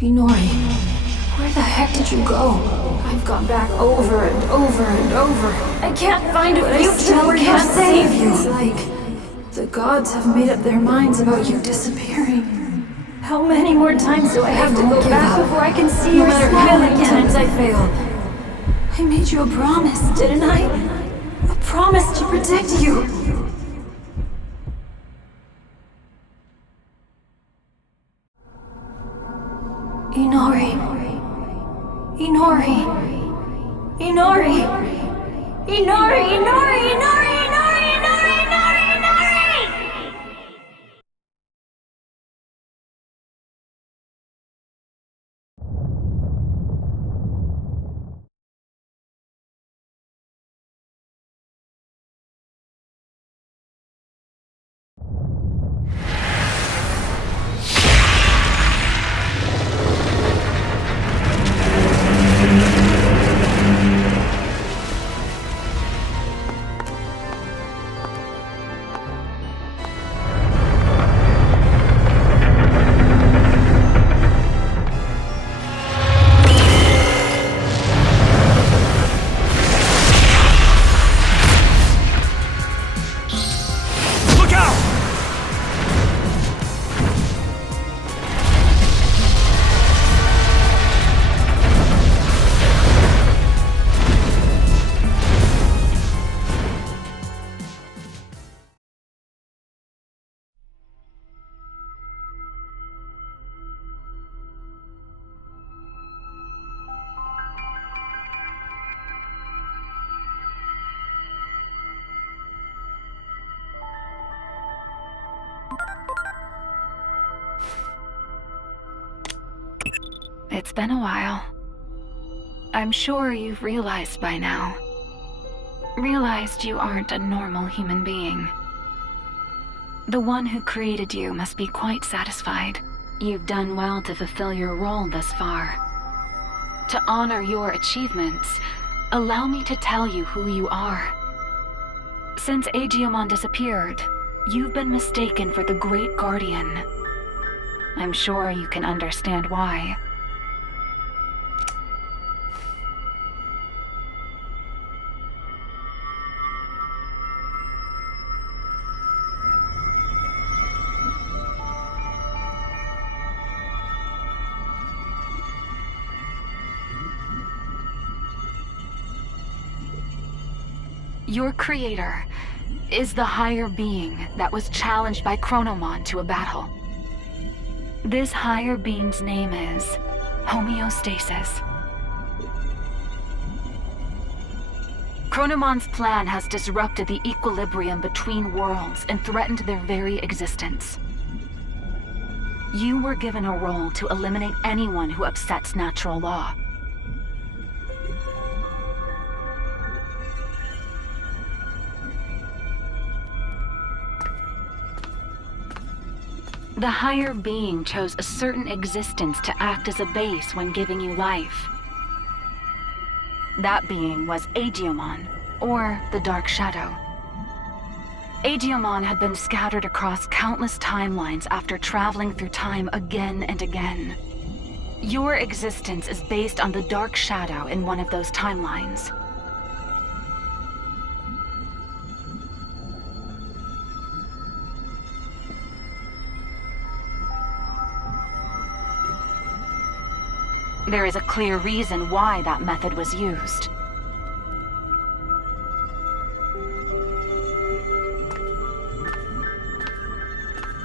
Inori, where the heck did you go? I've gone back over and over and over. I can't find a future where can't save you. It's like the gods have made up their minds about you disappearing. How many more times do I have to go back before I can see your smile again? No matter how many times I fail. I made you a promise, didn't I? A promise to protect you. Inori. Inori. Inori. Inori, Inori, Inori, Inori, Inori, Inori, Inori! It's been a while. I'm sure you've realized by now. Realized you aren't a normal human being. The one who created you must be quite satisfied. You've done well to fulfill your role thus far. To honor your achievements, allow me to tell you who you are. Since Digimon disappeared, you've been mistaken for the Great Guardian. I'm sure you can understand why. Your creator is the higher being that was challenged by GraceNovamon to a battle. This higher being's name is homeostasis. GraceNovamon's plan has disrupted the equilibrium between worlds and threatened their very existence. You were given a role to eliminate anyone who upsets natural law. The higher being chose a certain existence to act as a base when giving you life. That being was Digimon, or the Dark Shadow. Digimon had been scattered across countless timelines after traveling through time again and again. Your existence is based on the Dark Shadow in one of those timelines. There is a clear reason why that method was used.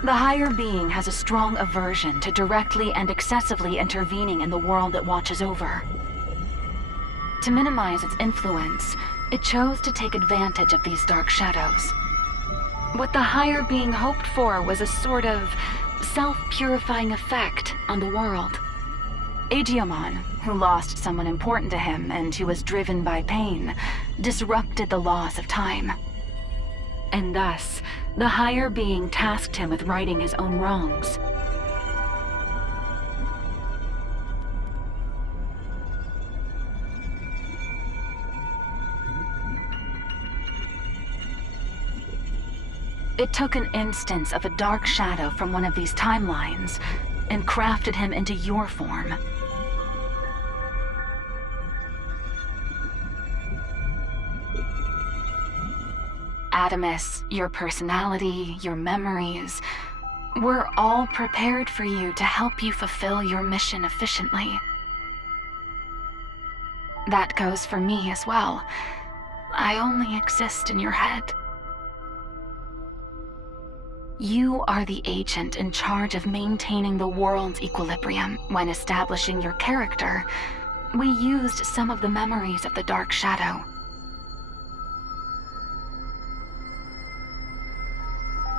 The higher being has a strong aversion to directly and excessively intervening in the world it watches over. To minimize its influence, it chose to take advantage of these dark shadows. What the higher being hoped for was a sort of self-purifying effect on the world. Digimon, who lost someone important to him and who was driven by pain, disrupted the laws of time. And thus, the higher being tasked him with righting his own wrongs. It took an instance of a dark shadow from one of these timelines and crafted him into your form. Adamus, your personality, your memories, we're all prepared for you to help you fulfill your mission efficiently. That goes for me as well. I only exist in your head. You are the agent in charge of maintaining the world's equilibrium. When establishing your character, we used some of the memories of the Dark Shadow.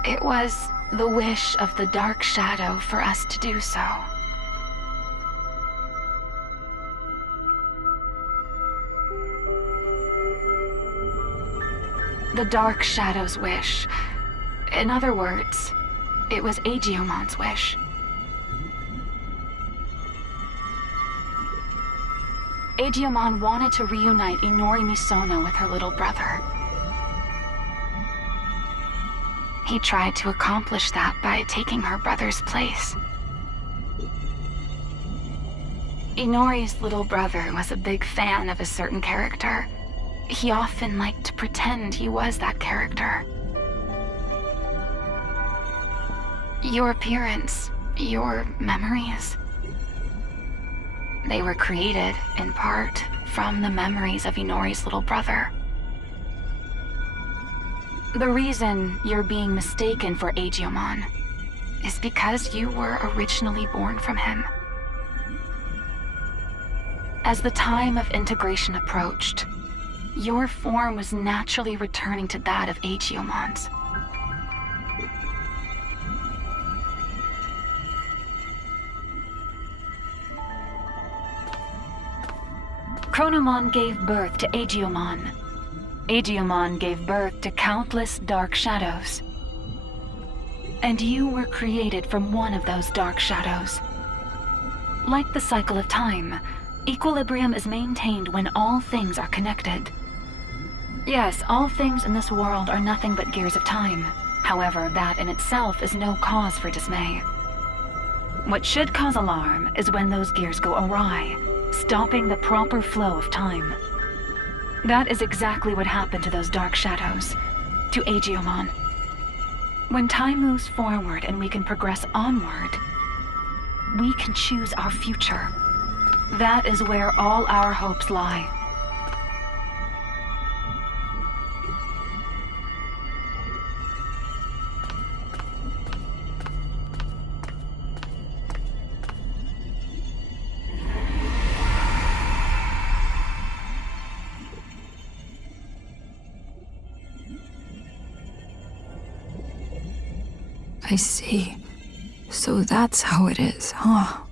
It was the wish of the Dark Shadow for us to do so. The Dark Shadow's wish. In other words, it was Digimomon's wish. Digimon wanted to reunite Inori Misono with her little brother. He tried to accomplish that by taking her brother's place. Inori's little brother was a big fan of a certain character. He often liked to pretend he was that character. Your appearance, your memories, they were created, in part, from the memories of Inori's little brother. The reason you're being mistaken for Digimon is because you were originally born from him. As the time of integration approached, your form was naturally returning to that of Digimon's. Chronomon gave birth to Digimon. Digimon gave birth to countless dark shadows. And you were created from one of those dark shadows. Like the cycle of time, equilibrium is maintained when all things are connected. Yes, all things in this world are nothing but gears of time. However, that in itself is no cause for dismay. What should cause alarm is when those gears go awry, stopping the proper flow of time. That is exactly what happened to those dark shadows, to Digimon. When time moves forward and we can progress onward, we can choose our future. That is where all our hopes lie. I see. So that's how it is, huh?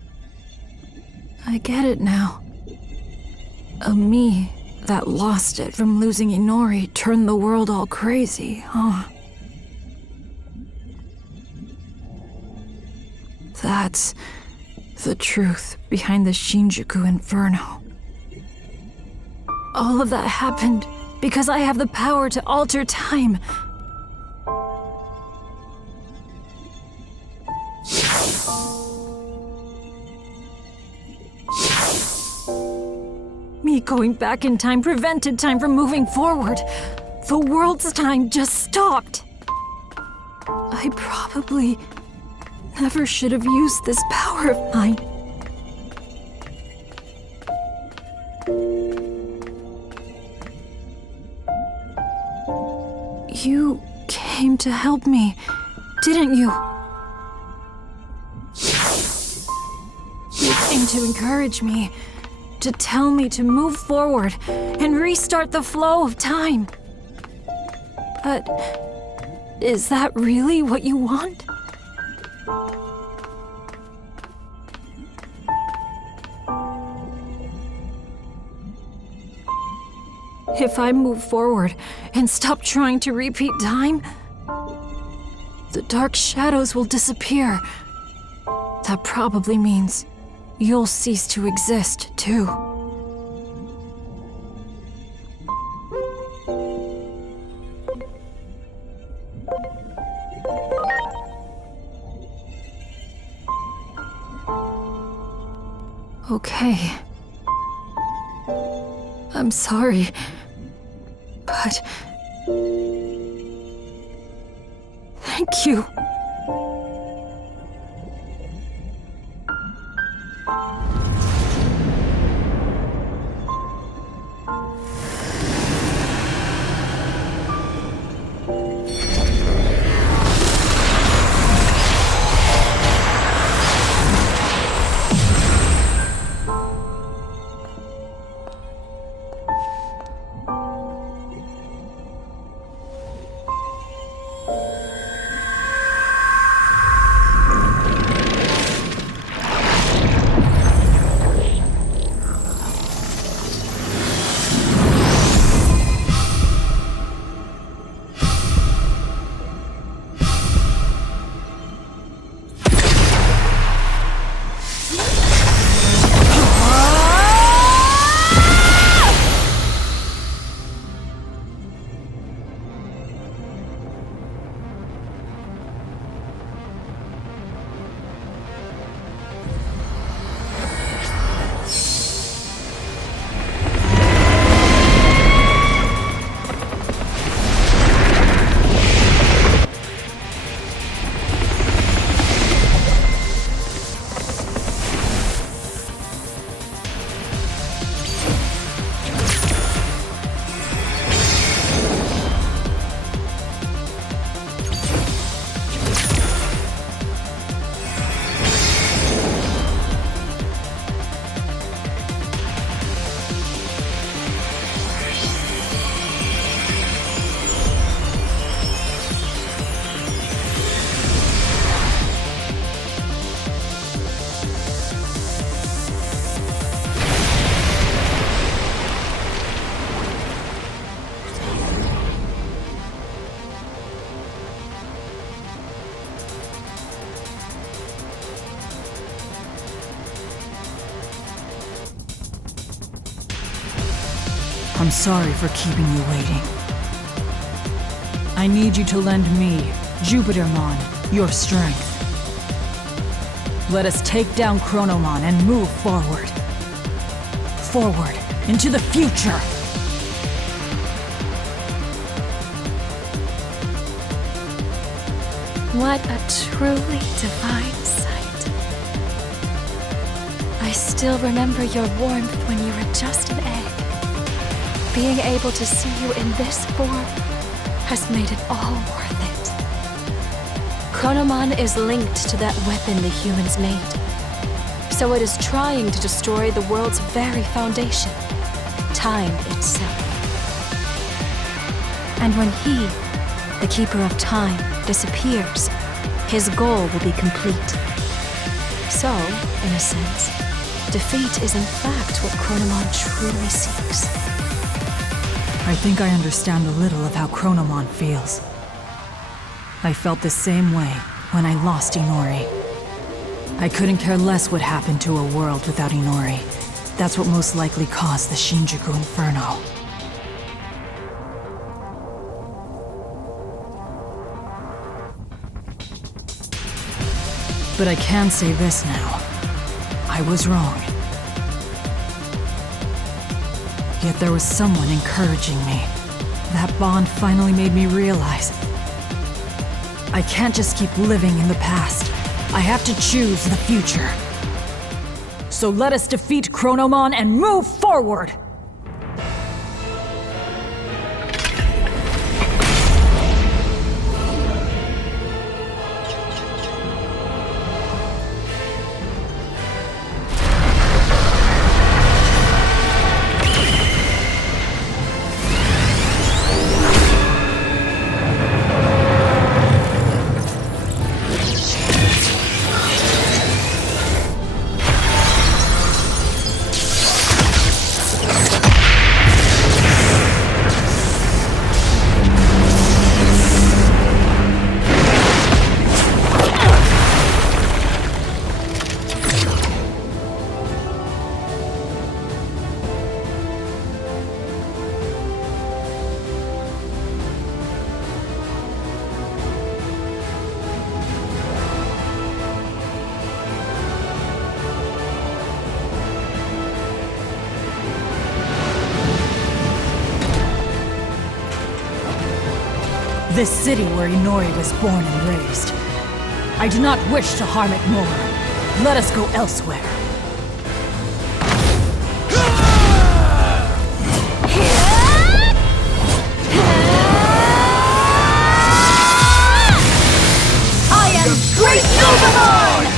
I get it now. A me that lost it from losing Inori turned the world all crazy, huh? That's the truth behind the Shinjuku Inferno. All of that happened because I have the power to alter time. Me going back in time prevented time from moving forward. The world's time just stopped. I probably never should have used this power of mine. You came to help me, didn't you? You came to encourage me, to tell me to move forward and restart the flow of time. But is that really what you want? If I move forward and stop trying to repeat time, the dark shadows will disappear. That probably means you'll cease to exist, too. okay. I'm sorry, but... Thank you. I'm sorry for keeping you waiting. I need you to lend me, Jupitermon, your strength. Let us take down Chronomon and move forward. Forward, into the future! What a truly divine sight. I still remember your warmth when you were just an egg. Being able to see you in this form has made it all worth it. Chronomon is linked to that weapon the humans made. So it is trying to destroy the world's very foundation, time itself. And when he, the Keeper of Time, disappears, his goal will be complete. So, in a sense, defeat is in fact what Chronomon truly seeks. I think I understand a little of how Chronomon feels. I felt the same way when I lost Inori. I couldn't care less what happened to a world without Inori. That's what most likely caused the Shinjuku Inferno. But I can say this now. I was wrong. Yet there was someone encouraging me. That bond finally made me realize I can't just keep living in the past. I have to choose the future. So let us defeat Chronomon and move forward! this city where Inori was born and raised. I do not wish to harm it more. Let us go elsewhere. I am GraceNovamon!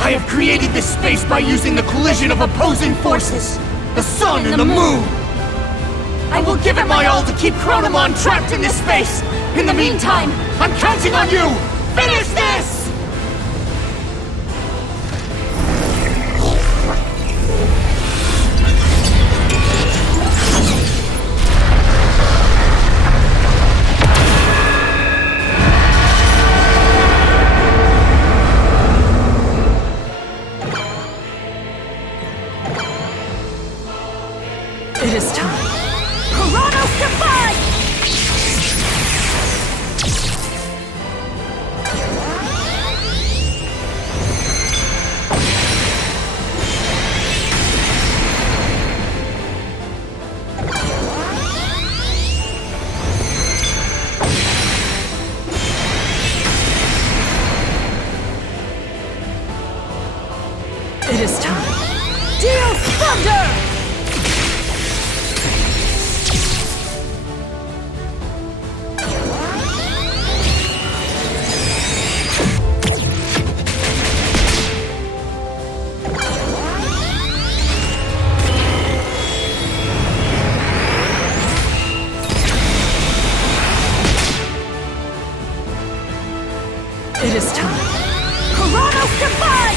I have created this space by using the collision of opposing forces, the sun and the moon. I will give it my all to keep Chronomon trapped in this space. In the meantime, I'm counting on you! Finish this! It is time. Chronos defy! It is time. Deal thunder! It is time. Chronos defy!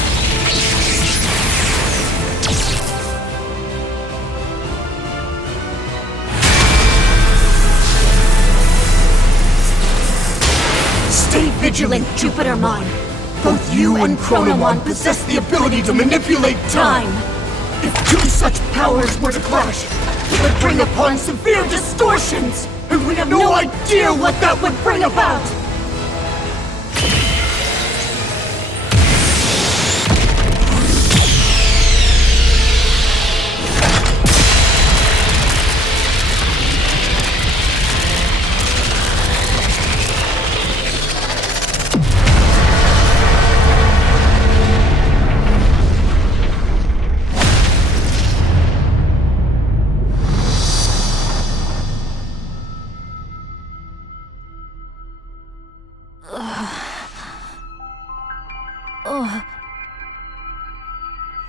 Stay vigilant, Jupitermon! Both you and Chronomon possess the ability to manipulate time! If two such powers were to clash, it would bring upon severe distortions! And we have no idea what that would bring about!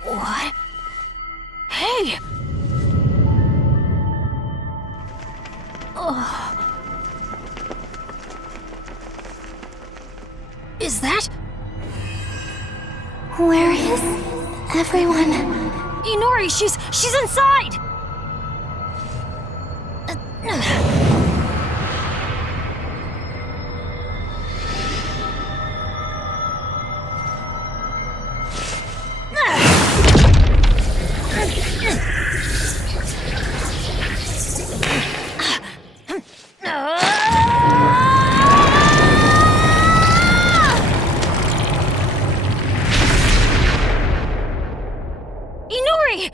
What? Hey! Is that? Where is everyone? Inori, she's inside! Inori!